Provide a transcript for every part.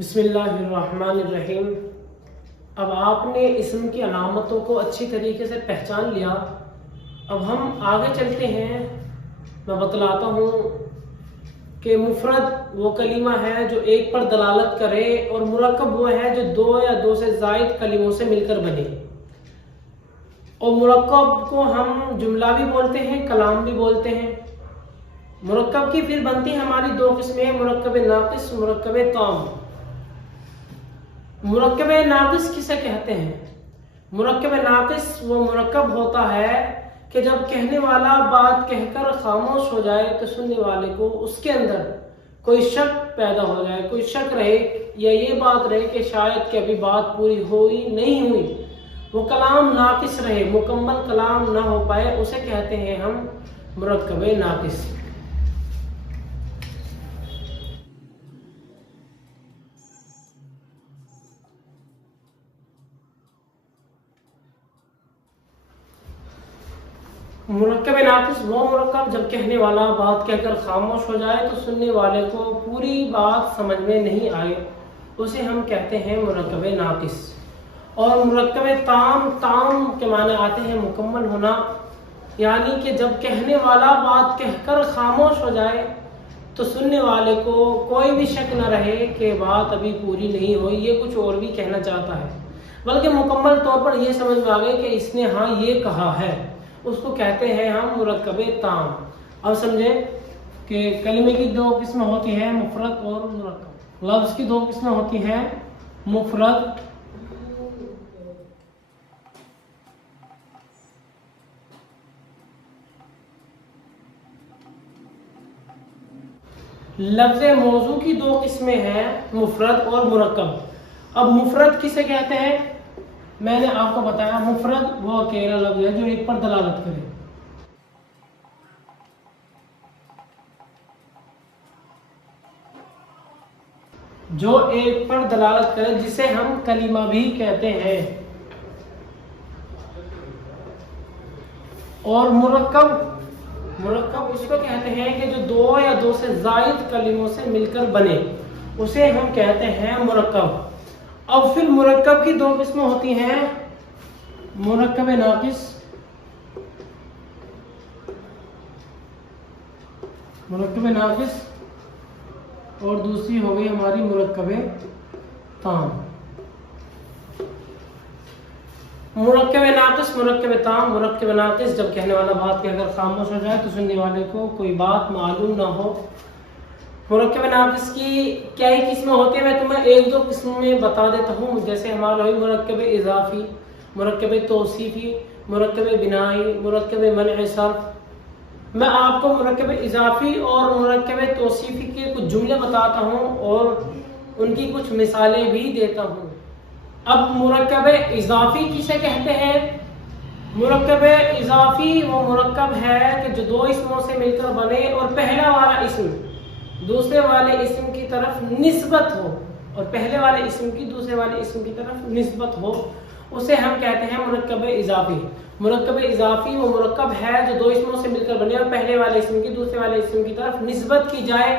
بسم اللہ الرحمن الرحیم۔ اب آپ نے اسم کی علامتوں کو اچھی طریقے سے پہچان لیا۔ اب ہم آگے چلتے ہیں۔ میں بتلاتا ہوں کہ مفرد وہ کلمہ ہے جو ایک پر دلالت کرے، اور مرکب وہ ہے جو دو یا دو سے زائد کلموں سے مل کر بنے۔ اور مرکب کو ہم جملہ بھی بولتے ہیں، کلام بھی بولتے ہیں۔ مرکب کی پھر بنتی ہماری دو قسمیں، مرکب ناقص، مرکب تام۔ مرکب ناقص کسے کہتے ہیں؟ مرکب ناقص وہ مرکب ہوتا ہے کہ جب کہنے والا بات کہہ کر خاموش ہو جائے تو سننے والے کو اس کے اندر کوئی شک پیدا ہو جائے، کوئی شک رہے یا یہ بات رہے کہ شاید کہ ابھی بات پوری ہوئی نہیں ہوئی، وہ کلام ناقص رہے، مکمل کلام نہ ہو پائے، اسے کہتے ہیں ہم مرکب ناقص۔ مرکب ناقص وہ مرکب جب کہنے والا بات کہہ کر خاموش ہو جائے تو سننے والے کو پوری بات سمجھ میں نہیں آئے، اسے ہم کہتے ہیں مرکب ناقص۔ اور مرکب تام کے معنی آتے ہیں مکمل ہونا، یعنی کہ جب کہنے والا بات کہہ کر خاموش ہو جائے تو سننے والے کو کوئی بھی شک نہ رہے کہ بات ابھی پوری نہیں ہوئی، یہ کچھ اور بھی کہنا چاہتا ہے، بلکہ مکمل طور پر یہ سمجھ میں آ گئے کہ اس نے ہاں یہ کہا ہے، اس کو کہتے ہیں ہم مرکب تام۔ اب سمجھیں کہ کلمے کی دو قسمیں ہوتی ہیں، مفرد اور مرکب۔ لفظ کی دو قسمیں ہوتی ہیں، مفرد لفظ موضوع کی دو قسمیں ہیں، مفرد اور مرکب۔ اب مفرد کسے کہتے ہیں؟ میں نے آپ کو بتایا مفرد وہ اکیلا لفظ ہے جو ایک پر دلالت کرے۔ جو ایک پر دلالت کرے، جسے ہم کلمہ بھی کہتے ہیں۔ اور مرکب اس کو کہتے ہیں کہ جو دو یا دو سے زائد کلموں سے مل کر بنے، اسے ہم کہتے ہیں مرکب۔ اب پھر مرکب کی دو قسمیں ہوتی ہیں، مرکب ناقص اور دوسری ہو گئی ہماری مرکب تام۔ مرکب ناقص، مرکب تام۔ مرکب ناقص جب کہنے والا بات کہہ کر خاموش ہو جائے تو سننے والے کو کوئی بات معلوم نہ ہو۔ مرکب ناقص کی کیا ہی قسمیں ہوتی ہیں، میں تمہیں ایک دو قسم میں بتا دیتا ہوں۔ جیسے ہمارا ہوئی مرکب اضافی، مرکب توصیفی، مرکب بنائی، مرکب منع صرف۔ میں آپ کو مرکب اضافی اور مرکب توصیفی کے کچھ جملے بتاتا ہوں اور ان کی کچھ مثالیں بھی دیتا ہوں۔ اب مرکب اضافی کسے کہتے ہیں؟ مرکب اضافی وہ مرکب ہے کہ جو دو اسموں سے مل کر بنے اور پہلا والا اسم دوسرے والے اسم کی طرف نسبت ہو، اور پہلے والے اسم کی دوسرے والے اسم کی طرف نسبت ہو، اسے ہم کہتے ہیں مرکب اضافی۔ مرکب اضافی وہ مرکب ہے جو دو اسموں سے مل کر بنے اور پہلے والے اسم کی دوسرے والے اسم کی طرف نسبت کی جائے۔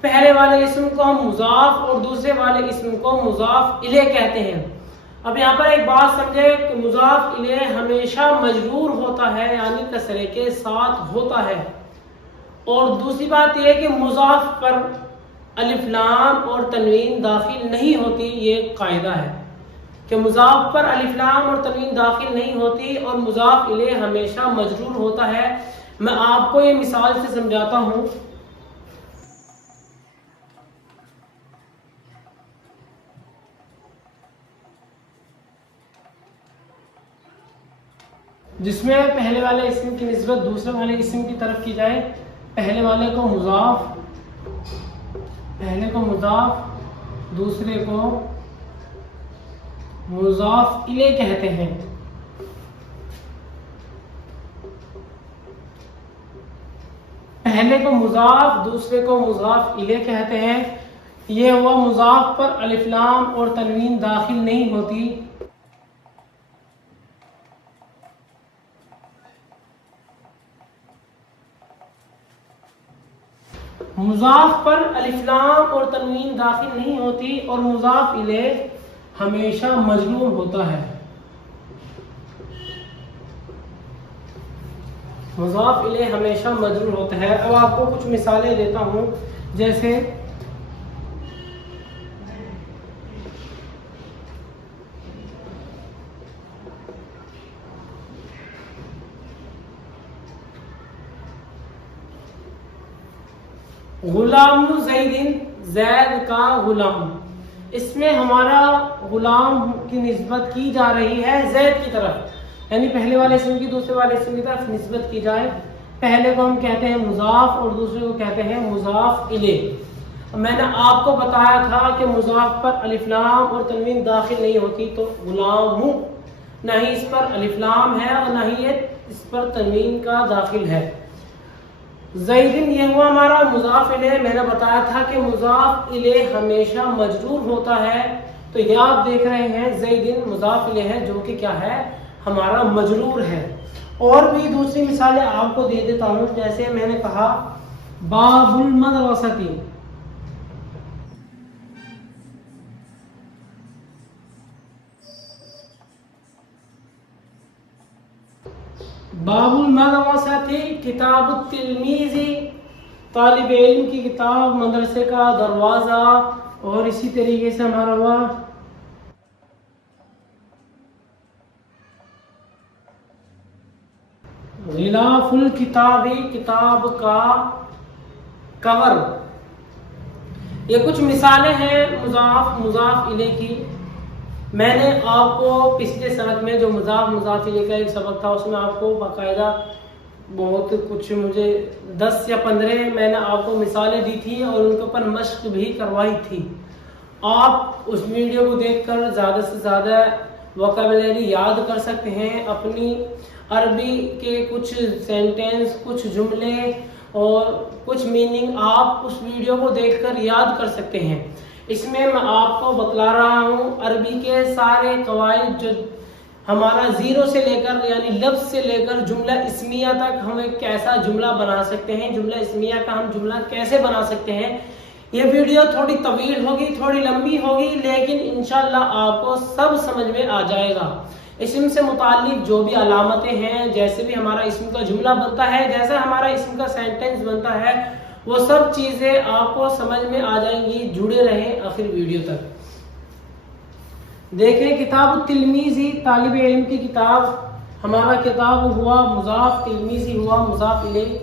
پہلے والے اسم کو ہم مضاف اور دوسرے والے اسم کو مضاف الیہ کہتے ہیں۔ اب یہاں پر ایک بات سمجھے کہ مضاف الیہ ہمیشہ مجرور ہوتا ہے، یعنی کسرے کے ساتھ ہوتا ہے۔ اور دوسری بات یہ ہے کہ مضاف پر الف لام اور تنوین داخل نہیں ہوتی، یہ قاعدہ ہے کہ مضاف پر الف لام اور تنوین داخل نہیں ہوتی اور مضاف الیہ ہمیشہ مجرور ہوتا ہے۔ میں آپ کو یہ مثال سے سمجھاتا ہوں۔ جس میں پہلے والے اسم کی نسبت دوسرے والے اسم کی طرف کی جائے، پہلے والے کو مضاف دوسرے کو مضاف الیہ کہتے ہیں۔ پہلے کو مضاف دوسرے کو مضاف الیہ کہتے ہیں۔ یہ ہوا مضاف پر الف لام اور تنوین داخل نہیں ہوتی۔ مضاف پر الف لام اور تنوین داخل نہیں ہوتی اور مضاف الیہ ہمیشہ مجرور ہوتا ہے. مضاف الیہ ہمیشہ مجرور ہوتا ہے. اب آپ کو کچھ مثالیں دیتا ہوں. جیسے غلام زیدن، زید کا غلام، اس میں ہمارا غلام کی نسبت کی جا رہی ہے زید کی طرف، یعنی پہلے والے اسم کی دوسرے والے اسم کی طرف نسبت کی جائے. پہلے کو ہم کہتے ہیں مضاف اور دوسرے کو کہتے ہیں مضاف الیہ. میں نے آپ کو بتایا تھا کہ مضاف پر الف لام اور تنوین داخل نہیں ہوتی، تو غلام نہ ہی اس پر الف لام ہے اور نہ ہی اس پر تنوین کا داخل ہے. زیدن یہ ہوا ہمارا مضاف الیہ. میں نے بتایا تھا کہ مضاف الیہ ہمیشہ مجرور ہوتا ہے، تو یہ آپ دیکھ رہے ہیں زیدن مضاف الیہ ہے جو کہ کیا ہے، ہمارا مجرور ہے. اور بھی دوسری مثالیں آپ کو دے دیتا ہوں. جیسے میں نے کہا باب المدرسۃ، باب المدرسۃ کتاب التلمیذ، طالب علم کی کتاب، مدرسے کا دروازہ. اور اسی طریقے سے ہمارا ہوا غلاف الکتاب، کتاب کا کور. یہ کچھ مثالیں ہیں مضاف الیہ کی. میں نے آپ کو پچھلے سبق میں جو مضاف الیہ کا ایک سبق تھا اس میں آپ کو باقاعدہ بہت کچھ مجھے 10 یا 15 میں نے آپ کو مثالیں دی تھی اور ان کے اوپر مشق بھی کروائی تھی. آپ اس ویڈیو کو دیکھ کر زیادہ سے زیادہ ووکیبلری یاد کر سکتے ہیں. اپنی عربی کے کچھ سینٹینس، کچھ جملے اور کچھ میننگ آپ اس ویڈیو کو دیکھ کر یاد کر سکتے ہیں. اس میں میں آپ کو بتلا رہا ہوں عربی کے سارے قواعد، جو ہمارا زیرو سے لے کر یعنی لفظ سے لے کر جملہ اسمیہ تک ہم ایک کیسا جملہ بنا سکتے ہیں، جملہ اسمیہ کا ہم جملہ کیسے بنا سکتے ہیں. یہ ویڈیو تھوڑی طویل ہوگی، تھوڑی لمبی ہوگی، لیکن انشاءاللہ آپ کو سب سمجھ میں آ جائے گا. اسم سے متعلق جو بھی علامتیں ہیں، جیسے بھی ہمارا اسم کا جملہ بنتا ہے، جیسے ہمارا اسم کا سینٹنس بنتا ہے، وہ سب چیزیں آپ کو سمجھ میں آ جائیں گی. جڑے رہیں آخر ویڈیو تک. دیکھیں کتاب التلمیذ، طالب علم کی کتاب. ہمارا کتاب ہوا مضاف، تلمیذ ہوا مضاف الیہ.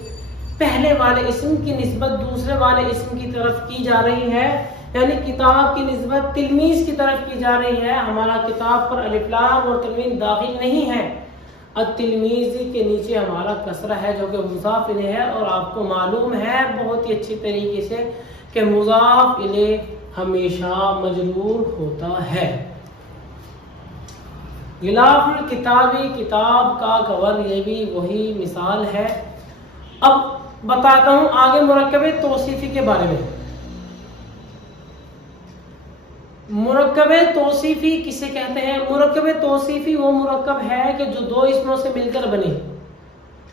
پہلے والے اسم کی نسبت دوسرے والے اسم کی طرف کی جا رہی ہے، یعنی کتاب کی نسبت تلمیذ کی طرف کی جا رہی ہے. ہمارا کتاب پر الف لام اور تنوین داخل نہیں ہے. التلمیذ کے نیچے ہمارا کسرہ ہے جو کہ مضاف الیہ ہے. اور آپ کو معلوم ہے بہت ہی اچھی طریقے سے کہ مضاف الیہ ہمیشہ مجرور ہوتا ہے. غلاف الکتاب، کتاب کا کور، یہ بھی وہی مثال ہے. اب بتاتا ہوں آگے مرکب توصیفی کے بارے میں. مرکب توصیفی کسے کہتے ہیں؟ مرکب توصیفی وہ مرکب ہے کہ جو دو اسموں سے مل کر بنے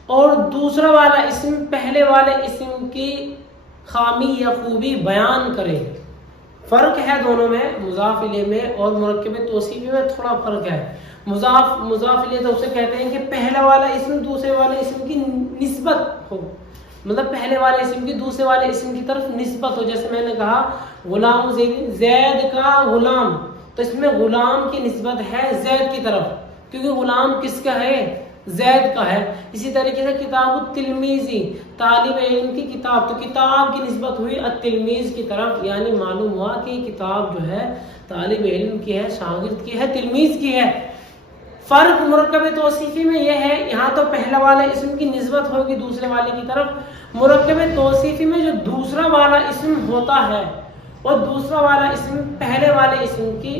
اور دوسرا والا اسم پہلے والے اسم کی خامی یا خوبی بیان کرے. فرق ہے دونوں میں، مضاف الیہ میں اور مرکب توصیفی میں تھوڑا فرق ہے. مضاف الیہ تو اسے کہتے ہیں کہ پہلا والا اسم دوسرے والے اسم کی نسبت ہو، مطلب پہلے والے اسم کی دوسرے والے اسم کی طرف نسبت ہو. جیسے میں نے کہا غلام زید، زید کا غلام، تو اس میں غلام کی نسبت ہے زید کی طرف، کیونکہ غلام کس کا ہے؟ زید کا ہے. اسی طریقے سے کتاب التلمیذ، طالب علم کی کتاب، تو کتاب کی نسبت ہوئی التلمیذ کی طرف، یعنی معلوم ہوا کہ کتاب جو ہے طالب علم کی ہے، شاگرد کی ہے، تلمیذ کی ہے. فرق مرکب توصیفی میں یہ ہے، یہاں تو پہلا والا اسم کی نسبت ہوگی دوسرے والے کی طرف. مرکب توصیفی میں جو دوسرا والا اسم ہوتا ہے اور دوسرا والا اسم پہلے والے اسم کی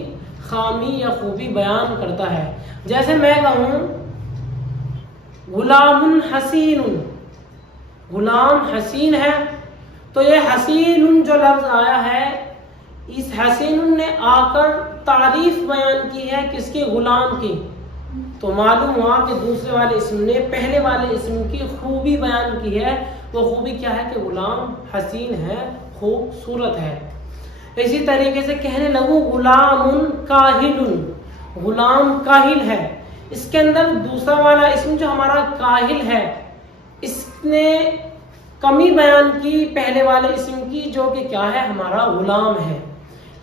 خامی یا خوبی بیان کرتا ہے. جیسے میں کہوں غلام حسین، غلام حسین ہے، تو یہ حسین جو لفظ آیا ہے، اس حسین نے آ کر تعریف بیان کی ہے کس کی؟ غلام کی. تو معلوم ہوا کہ دوسرے والے اسم نے پہلے والے اسم کی خوبی بیان کی ہے وہ خوبی کیا ہے کہ غلام حسین ہے، خوبصورت ہے۔ اسی طریقے سے کہنے لگوں غلام کاہل، غلام کاہل ہے، اس کے اندر دوسرا والا اسم جو ہمارا کاہل ہے اس نے کمی بیان کی پہلے والے اسم کی جو کہ کیا ہے ہمارا غلام ہے۔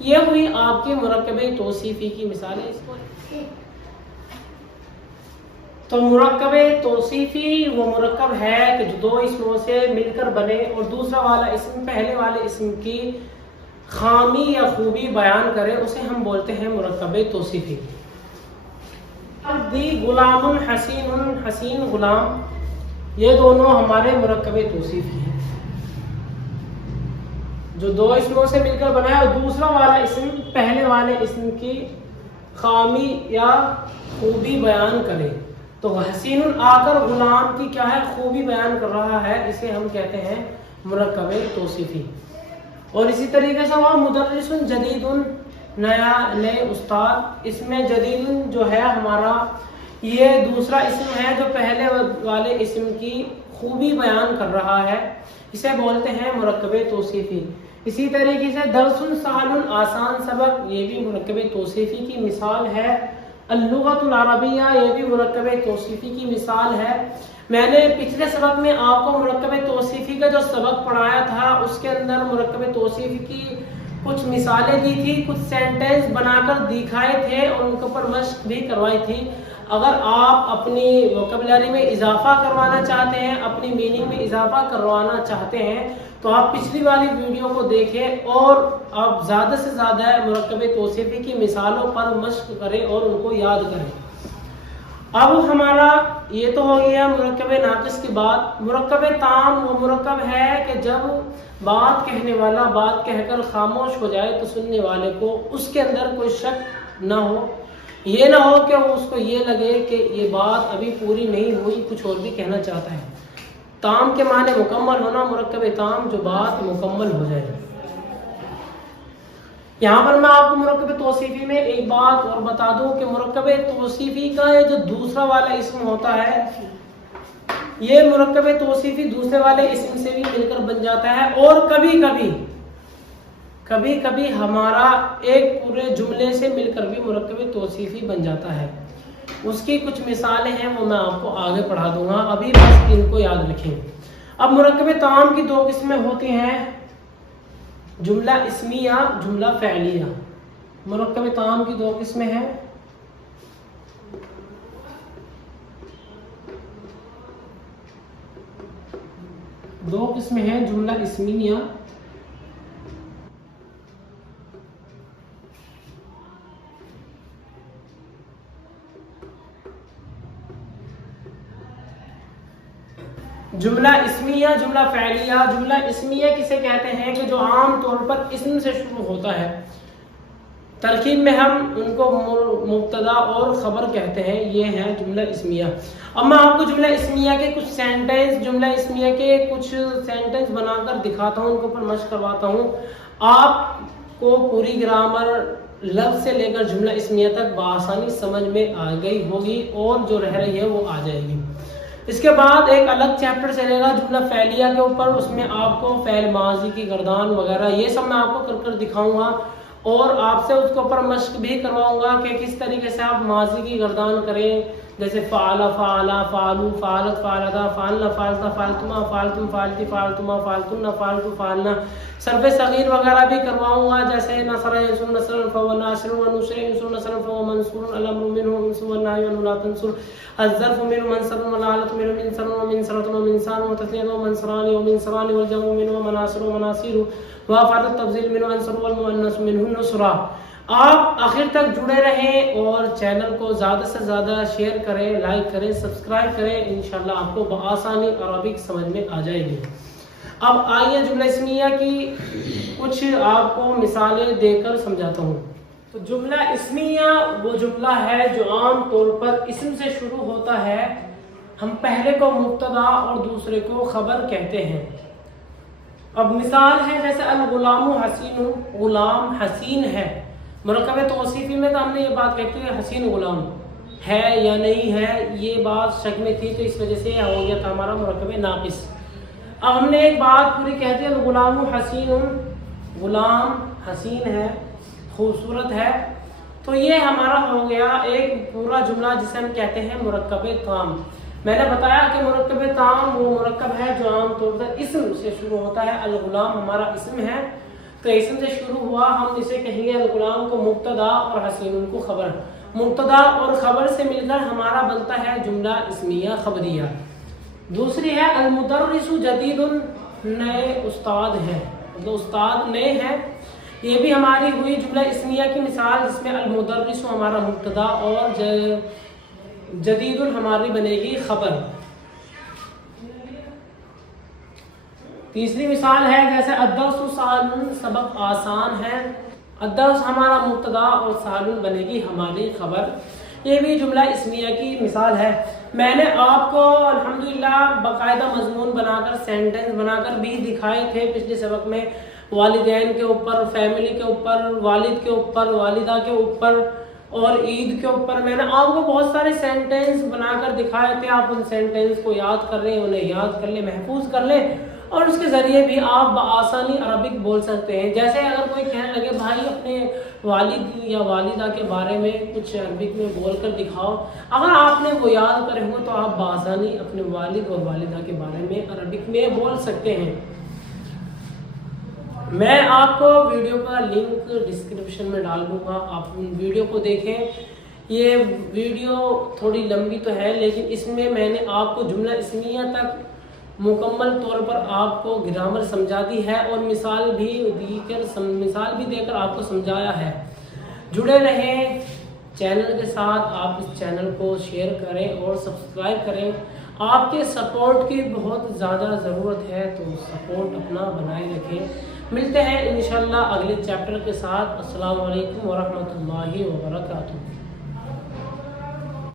یہ ہوئی آپ کی مرکب توصیفی کی مثالیں۔ اس کو تو مرکب توصیفی وہ مرکب ہے کہ جو دو اسموں سے مل کر بنے اور دوسرا والا اسم پہلے والے اسم کی خامی یا خوبی بیان کرے، اسے ہم بولتے ہیں مرکب توصیفی۔ اب دی غلام حسین، حسین غلام، یہ دونوں ہمارے مرکب توصیفی ہیں جو دو اسموں سے مل کر بنا ہے، اور دوسرا والا اسم پہلے والے اسم کی خامی یا خوبی بیان کرے۔ تو حسین آ کر غلام کی کیا ہے خوبی بیان کر رہا ہے، اسے ہم کہتے ہیں مرکب توصیفی۔ اور اسی طریقے سے وہ مدرس جدید، نئے استاد، اس میں جدید جو ہے ہمارا یہ دوسرا اسم ہے جو پہلے والے اسم کی خوبی بیان کر رہا ہے، اسے بولتے ہیں مرکب توصیفی۔ اسی طریقے سے درس سہل، آسان سبق، یہ بھی مرکب توصیفی کی مثال ہے۔ اللغت العربیہ، یہ بھی مرکب توصیفی کی مثال ہے۔ میں نے پچھلے سبق میں آپ کو مرکب توصیفی کا جو سبق پڑھایا تھا اس کے اندر مرکب توصیفی کی کچھ مثالیں دی تھی، کچھ سینٹنس بنا کر دکھائے تھے اور ان کے اوپر مشق بھی کروائی تھی۔ اگر آپ اپنی ووکیبلری میں اضافہ کروانا چاہتے ہیں، اپنی میننگ میں اضافہ کروانا چاہتے ہیں تو آپ پچھلی والی ویڈیو کو دیکھیں اور آپ زیادہ سے زیادہ مرکب توصیفی کی مثالوں پر مشق کریں اور ان کو یاد کریں۔ اب ہمارا یہ تو ہو گیا مرکب ناقص کی بات۔ مرکب تام وہ مرکب ہے کہ جب بات کہنے والا بات کہہ کر خاموش ہو جائے تو سننے والے کو اس کے اندر کوئی شک نہ ہو، یہ نہ ہو کہ اس کو یہ لگے کہ یہ بات ابھی پوری نہیں ہوئی، کچھ اور بھی کہنا چاہتا ہے۔ تام کے معنی مکمل ہونا، مرکب تام جو بات مکمل ہو جائے۔ یہاں پر میں آپ کو مرکب توصیفی میں ایک بات اور بتا دوں کہ مرکب توصیفی کا یہ جو دوسرا والا اسم ہوتا ہے، یہ مرکب توصیفی دوسرے والے اسم سے بھی مل کر بن جاتا ہے، اور کبھی کبھی ہمارا ایک پورے جملے سے مل کر بھی مرکب توصیفی بن جاتا ہے۔ اس کی کچھ مثالیں ہیں وہ میں آپ کو آگے پڑھا دوں گا، ابھی بس ان کو یاد رکھیں۔ اب مرکب تام کی دو قسمیں ہوتی ہیں، جملہ اسمیہ، جملہ فعلیہ۔ مرکب تام کی دو قسمیں ہیں، جملہ اسمیہ جملہ اسمیہ، جملہ فعلیہ۔ جملہ اسمیہ کسے کہتے ہیں کہ جو عام طور پر اسم سے شروع ہوتا ہے، ترکیب میں ہم ان کو مبتدا اور خبر کہتے ہیں، یہ ہے جملہ اسمیہ۔ اب میں آپ کو جملہ اسمیہ کے کچھ سینٹنس بنا کر دکھاتا ہوں، ان کے اوپر مشق کرواتا ہوں۔ آپ کو پوری گرامر لفظ سے لے کر جملہ اسمیہ تک بآسانی سمجھ میں آ گئی ہوگی، اور جو رہ رہی ہے وہ آ جائے گی۔ اس کے بعد ایک الگ چیپٹر چلے گا جملہ فعلیہ کے اوپر، اس میں آپ کو فعل ماضی کی گردان وغیرہ یہ سب میں آپ کو کر دکھاؤں گا، اور آپ سے اس کے اوپر مشق بھی کرواؤں گا کہ کس طریقے سے آپ ماضی کی گردان کریں، جیسے فعل، فعلا، فعلو، فعلت، فعلتا، فعلنا، فعلتا، فعلتما، فعلتم، فعلتی، فعلتما، فعلتن، فعلتو، فعلنا، صرف صغیر وغیرہ بھی کرواؤں گا، جیسے نصر ینصر نصرا فهو ناصر، ونصر ینصر نصرا فهو منصور، الامر منه انصر، والنهي عنه لا تنصر، الظرف منه منصر، والعالة منه منصر، ومنصرة ومنصار، وتثنية ومنصران، ومنصران، والجمع منه مناصر ومناصير، وافعال التفضيل منه انصر، والمؤنث منه النصرا۔ آپ آخر تک جڑے رہیں اور چینل کو زیادہ سے زیادہ شیئر کریں، لائک کریں، سبسکرائب کریں، انشاءاللہ آپ کو بآسانی عربک سمجھ میں آ جائے گی۔ اب آئیے جملہ اسمیہ کی کچھ آپ کو مثالیں دے کر سمجھاتا ہوں۔ تو جملہ اسمیہ وہ جملہ ہے جو عام طور پر اسم سے شروع ہوتا ہے، ہم پہلے کو مبتدا اور دوسرے کو خبر کہتے ہیں۔ اب مثال ہے جیسے الغلام حسین، غلام حسین ہے۔ مرکب توصیفی میں تو ہم نے یہ بات کہتے ہیں حسین غلام ہے یا نہیں ہے، یہ بات شک میں تھی، تو اس وجہ سے یہ ہو گیا تھا ہمارا مرکب ناقص۔ اب ہم نے ایک بات پوری کہتے ہیں غلام حسین، غلام حسین ہے، خوبصورت ہے، تو یہ ہمارا ہو گیا ایک پورا جملہ جسے ہم کہتے ہیں مرکب تام۔ میں نے بتایا کہ مرکب تام وہ مرکب ہے جو عام طور پر اسم سے شروع ہوتا ہے۔ الغلام ہمارا اسم ہے، تو اسم سے شروع ہوا، ہم اسے کہیں گے الغلام کو مبتدا اور حسین کو خبر۔ مبتدا اور خبر سے مل کر ہمارا بنتا ہے جملہ اسمیہ خبریہ۔ دوسری ہے المدرس جدید، نئے استاد ہیں، مطلب استاد نئے ہیں، یہ بھی ہماری ہوئی جملہ اسمیہ کی مثال، جس میں المدرس ہمارا مبتدا اور جدید ہماری بنے گی خبر۔ تیسری مثال ہے جیسے الدرس سہل، سبق آسان ہے، الدرس ہمارا مبتدا اور سہل بنے گی ہماری خبر، یہ بھی جملہ اسمیہ کی مثال ہے۔ میں نے آپ کو الحمدللہ باقاعدہ مضمون بنا کر، سینٹنس بنا کر بھی دکھائے تھے پچھلے سبق میں، والدین کے اوپر، فیملی کے اوپر، والد کے اوپر، والدہ کے اوپر اور عید کے اوپر۔ میں نے آپ کو بہت سارے سینٹنس بنا کر دکھائے تھے، آپ ان سینٹنس کو یاد کر لیں، انہیں یاد کر لیں، محفوظ کر لیں، اور اس کے ذریعے بھی آپ بآسانی عربک بول سکتے ہیں۔ جیسے اگر کوئی کہنے لگے بھائی اپنے والد یا والدہ کے بارے میں کچھ عربک میں بول کر دکھاؤ، اگر آپ نے وہ یاد کرے ہوں تو آپ بآسانی اپنے والد اور والدہ کے بارے میں عربک میں بول سکتے ہیں۔ میں آپ کو ویڈیو کا لنک ڈسکرپشن میں ڈال دوں گا، آپ ان ویڈیو کو دیکھیں۔ یہ ویڈیو تھوڑی لمبی تو ہے، لیکن اس میں نے آپ کو جملہ اسمیہ تک مکمل طور پر آپ کو گرامر سمجھا دی ہے، اور مثال بھی دے کر آپ کو سمجھایا ہے۔ جڑے رہیں چینل کے ساتھ، آپ اس چینل کو شیئر کریں اور سبسکرائب کریں۔ آپ کے سپورٹ کی بہت زیادہ ضرورت ہے، تو سپورٹ اپنا بنائے رکھیں۔ ملتے ہیں انشاءاللہ اگلے چیپٹر کے ساتھ۔ السلام علیکم ورحمۃ اللہ وبرکاتہ۔